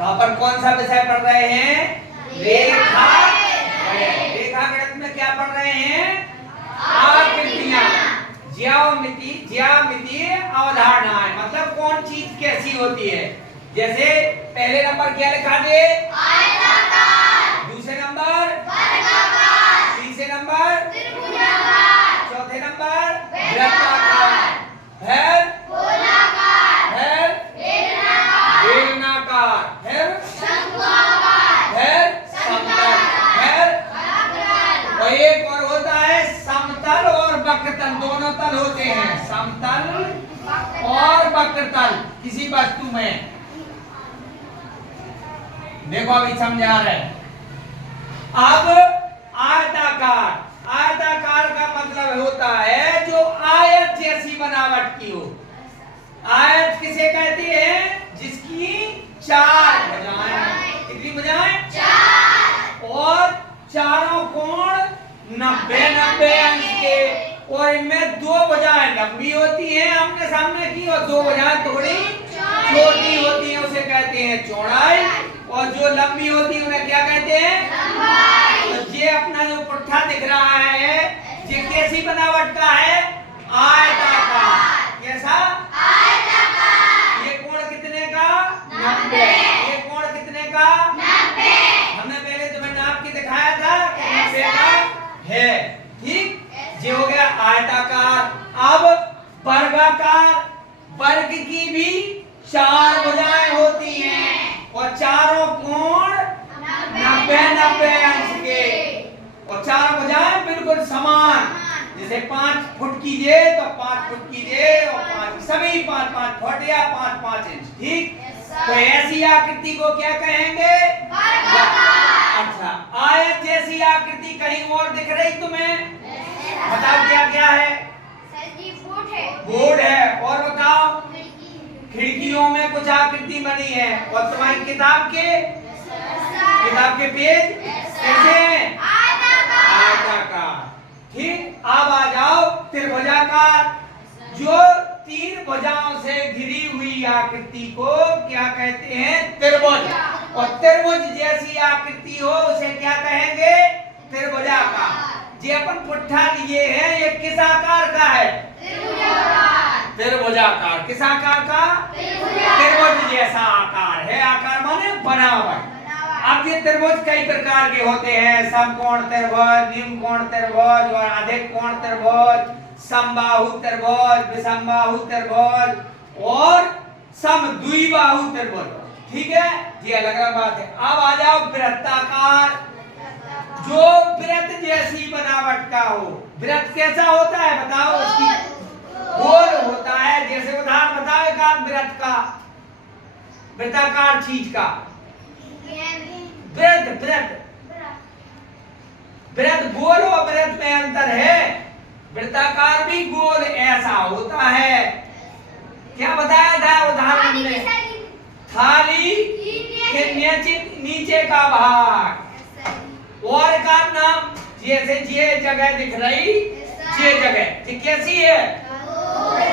तो अपन कौन सा विषय पढ़ रहे हैं? रेखा गणित। रेखा गणित में क्या पढ़ रहे हैं? आकृतियां, ज्यामितीय अवधारणाएं, मतलब कौन चीज कैसी होती है। जैसे पहले नंबर क्या लिखा दे? आयताकार। दूसरे नंबर वर्गाकार। तीसरे नंबर त्रिभुजाकार। चौथे नंबर वृत्ताकार। फिर गोलाकार। फिर बेलनाकार। फिर शंक्वाकार। फिर समतल। फिर वक्र। और एक और होता है समतल और वक्रतल, दोनों तल होते हैं, समतल और वक्रतल किसी वस्तु में। देखो अभी समझा रहे हैं। अब आयताकार, आयताकार का मतलब होता है जो आयत जैसी बनावट की हो। आयत किसे कहते हैं? जिसकी चार भुजाएं। कितनी भुजाएं? चार। और चारों कोण 90 अंश के, और इनमें दो भुजाएं लंबी होती हैं आमने सामने की, और दो भुजाएं थोड़ी छोटी होती हैं, उसे कहते हैं चौड़ाई। और जो लंबी होती है उन्हें क्या कहते हैं? लंबाई। तो ये अपना जो पुट्ठा दिख रहा है ये कैसी बनावट का है? आयताकार। कैसा? आयताकार। ये कोण कितने का? 90। ये कोण कितने का? 90। हमने पहले तुम्हें नाप के दिखाया था कि 90 का है। ठीक, ये हो गया आयताकार। अब वर्गाकार, वर्ग की भी चार भुजाएं होती हैं और चारों कोण 90 अंश के, और चार भुजाएं बिल्कुल समान। जैसे 5 फुट कीजिए तो 5 फुट कीजिए, और 5 सभी 5-5 फुट या 5-5 इंच। ठीक, तो ऐसी आकृति को क्या कहेंगे? वर्गाकार। अच्छा, आयत जैसी आकृति कहीं और दिख रही तुम्हें? बताओ क्या क्या है? बोर्ड है। और बताओ? खिड़कियों में कुछ आकृति बनी है। और तुम्हारी किताब के पेज कैसे हैं? आयताकार। ठीक, अब आ जाओ त्रिभुजाकार। जो 3 भुजाओं से घिरी हुई आकृति को क्या कहते हैं? त्रिभुज। और त्रिभुज जैसी आकृति हो उसे क्या कहेंगे? त्रिभुजाकार। ये अपन पुट्ठा लिए हैं, ये किस आकार का है? त्रिभुजाकार। किस आकार का? त्रिभुज जैसा आकार है। आकार माने बनावट। अब ये त्रिभुज कई प्रकार के होते हैं, समकोण त्रिभुज, निम्न कोण त्रिभुज, और अधिक कोण त्रिभुज, समबाहु त्रिभुज, विषमबाहु त्रिभुज और समद्विबाहु त्रिभुज। ठीक है, ये अलग अलग बात है। अब आ जाओ वृत्ताकार। जो वृत्त जैसी बनावट का हो। वृत्त कैसा होता है बताओ? उसकी गोल होता है। जैसे उदाहरण बताओ एक आध वृत्त का, वृत्ताकार चीज का। वृत्त गोल और वृत्त में अंतर है। वृत्ताकार भी गोल ऐसा होता है। क्या बताया था उदाहरण में? थाली के नीचे का भाग। और का नाम, जैसे ये जगह दिख रही, ये जगह ये कैसी है?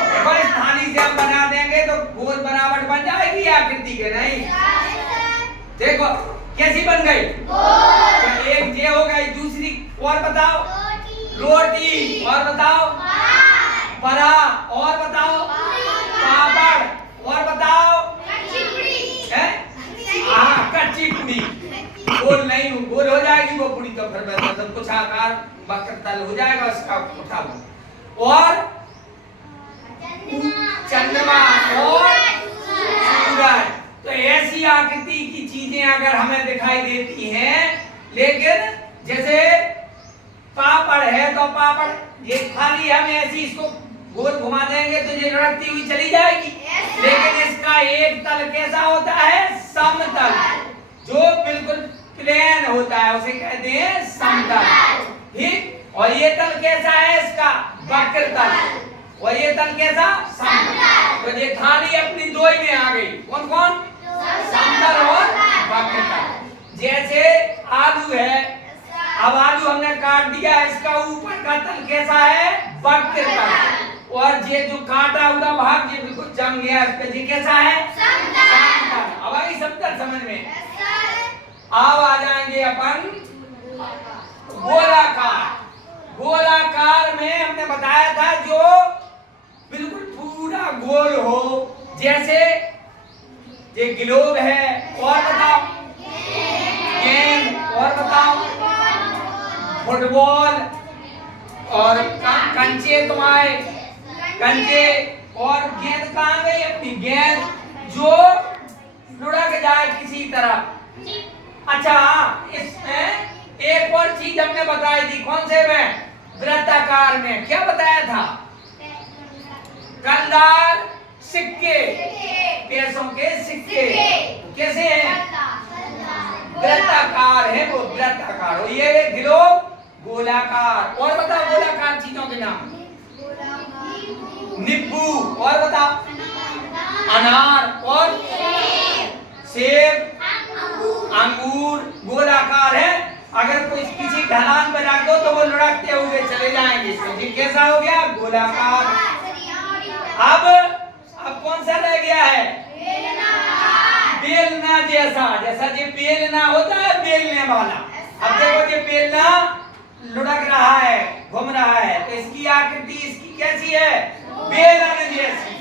देखो इस थाली से हम बना देंगे तो गोल बनावट बन जाएगी आकृति के, नहीं? देखो कैसी बन गई? तो एक ये हो गई। दूसरी और बताओ? रोटी। और बताओ? परा। और बताओ? पापड़। और बताओ? कच्ची पूड़ी। गोल नहीं, गोल हो जाएगी वो पूरी तो फिर मतलब कुछ आकार वक्रतल हो जाएगा उसका उठाओ। और चंद्रमा और सूरज। तो ऐसी आकृति की चीजें अगर हमें दिखाई देती हैं, लेकिन जैसे पापड़ है तो पापड़ ये खाली हम ऐसी इसको गोल घुमा देंगे तो ये लुढ़कती हुई चली जाएगी। लेकिन इसका एक तल कैसा होता है? समतल। जो बिल्कुल प्लेन होता है उसे कहते हैं समतल। ठीक, और ये तल कैसा है इसका? वक्रतल। और ये तल कैसा? समतल। तो ये थाली अपनी दो में आ गई। कौन कौन? समतल और वक्रतल। जैसे आलू है, अब आलू हमने काट दिया, इसका ऊपर का तल कैसा है? वक्रतल। और ये जो काटा हुआ भाग ये बिल्कुल जम गया, इस पे ये कैसा है? समतल। अब आई समतल समझ में? ये ग्लोब है। और बताओ गेंद। और बताओ फुटबॉल। और कंचे तुम्हारे कंचे। और गेंद कहाँ गई अपनी? गेंद जो लुढ़क जाए किसी तरफ। अच्छा इसमें एक और चीज हमने बताई थी, कौन से में? वृत्ताकार में। क्या बताया था? कंधार सिक्के, पैसों के सिक्के कैसे हैं? वृत्ताकार है वो, वृत्ताकार। और ये ग्लोब गोलाकार। और बताओ गोलाकार चीजों के नाम? नींबू। और बताओ अनार। और सेब, अंगूर गोलाकार है। अगर कोई किसी ढलान पर रख दो तो वो लुढ़कते हुए चले जाएंगे। ये कैसा हो गया? गोलाकार। अब कौन सा रह गया है? बेलना जैसा। जैसा ये बेलना होता है, बेलने वाला। अब देखो ये बेलना लुढ़क रहा है, घूम रहा है, तो इसकी आकृति इसकी कैसी है? बेलन जैसी।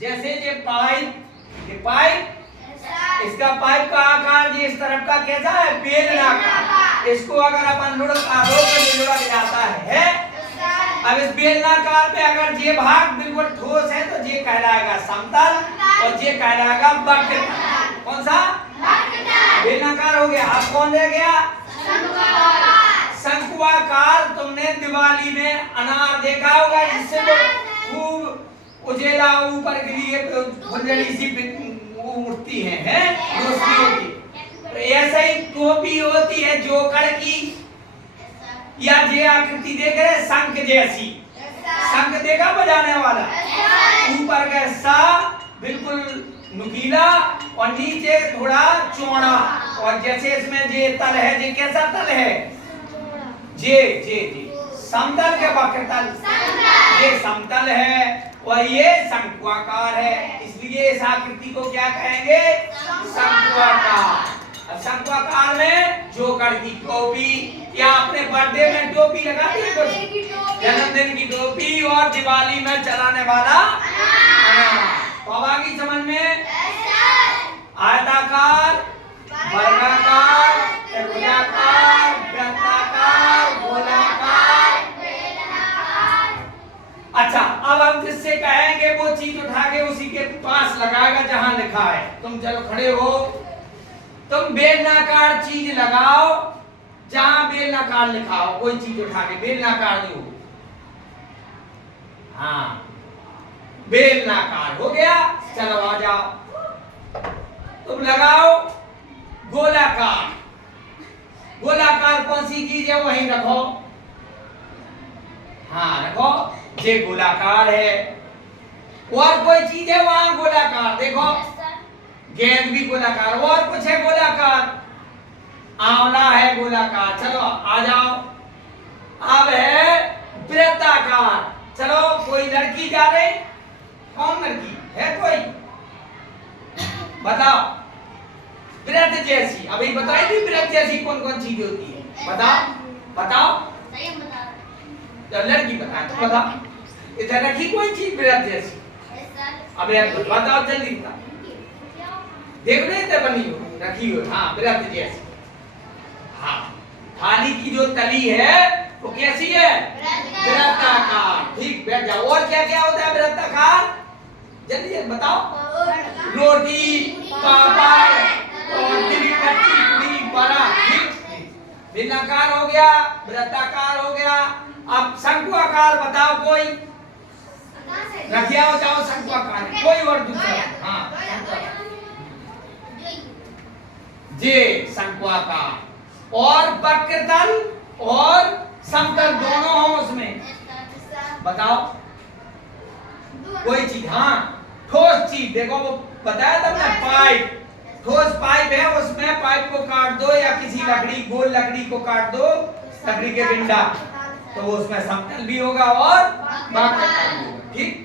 जैसे ये पाइप इसका पाइप का आकार ये इस तरफ का कैसा है? बेलनाकार। इसको अगर अपन लुढ़का दो तो ये लुढ़क जाता है। अब इस बेलनाकार में अगर ये भाग बिल्कुल ठोस है तो ये कहलाएगा समतल और ये कहलाएगा वक्रतल। कौन सा? बेलनाकार हो गया। अब कौन रह गया? शंकुआकार। तुमने दिवाली में अनार देखा होगा, जिससे वो खूब उजेला ऊपर के लिए फुलझड़ी सी उठती है रोशनी होती। तो ऐसा ही टोपी होती है जोकर की, या जे आकृति देख रहे शंख जैसी। शंख देखा बजाने वाला, ऊपर का हिस्सा बिल्कुल नुकीला और नीचे थोड़ा चौड़ा। और जैसे इसमें जे तल है, जे कैसा तल है? जे समतल के वक्रतल। ये समतल है और ये शंकुआकार है, इसलिए इस आकृति को क्या कहेंगे? शंकुआकार। अब शंकुआकार में जोकर की टोपी, या अपने बर्थडे में टोपी लगाते हैं कुछ, जन्मदिन की टोपी, और दिवाली में चलाने वाला अनार। तो अब आगे समझ में? आयताकार, वर्गाकार, त्रिभुजाकार, वृत्ताकार, गोलाकार। अच्छा अब हम जिससे कहेंगे वो चीज उठा के उसी के पास लगाएगा जहां लिखा है। तुम चलो खड़े हो, तुम बेलनाकार चीज लगाओ जहां बेलनाकार लिखा हो। कोई चीज उठा के बेलनाकार दो। हाँ बेलनाकार हो गया। चलो आ जाओ, तुम लगाओ गोलाकार। गोलाकार कौन सी चीज है? वहीं रखो। हाँ रखो, ये गोलाकार है। और कोई चीज है वहां गोलाकार? देखो गेंद भी गोलाकार। और कुछ है गोलाकार? आंवला है गोलाकार। चलो आ जाओ। अब है वृत्ताकार। चलो कोई लड़की जा रही, कौन लड़की है? कोई बताओ। वृत्त जैसी, अभी बताई थी वृत्त जैसी कौन कौन चीज होती है? बताओ। तो लड़की बता तो बता, इधर रखी कोई चीज वृत्त जैसी? अबे बताओ जल्दी बता। देखो नहीं इधर बनी हो, रखी हो। हाँ वृत्त जैसी। हाँ थाली की जो तली है वो कैसी है? वृत्ताकार। ठीक, बैठ जाओ। और क्या क्या होता है वृत्ताकार? जल्दी बताओ। रोटी, पापड़ और कच्ची पूरी बड़ा। बेलनाकार हो गया, वृत्ताकार हो गया। अब शंकुआकार बताओ कोई? रखिया हो जाओ शंकुआकार। कोई और दूसरा? हाँ जे शंकुआकार। और वक्रतल और समतल दोनों हो उसमें। बताओ कोई चीज। हाँ ठोस चीज। देखो वो बताया था ना, पाइप। ठोस पाइप है, उसमें पाइप को काट दो या किसी लकड़ी, गोल लकड़ी को काट दो, लकड़ी के डंडा, तो वो उसमें समतल भी होगा और वक्रतल भी होगा। ठीक।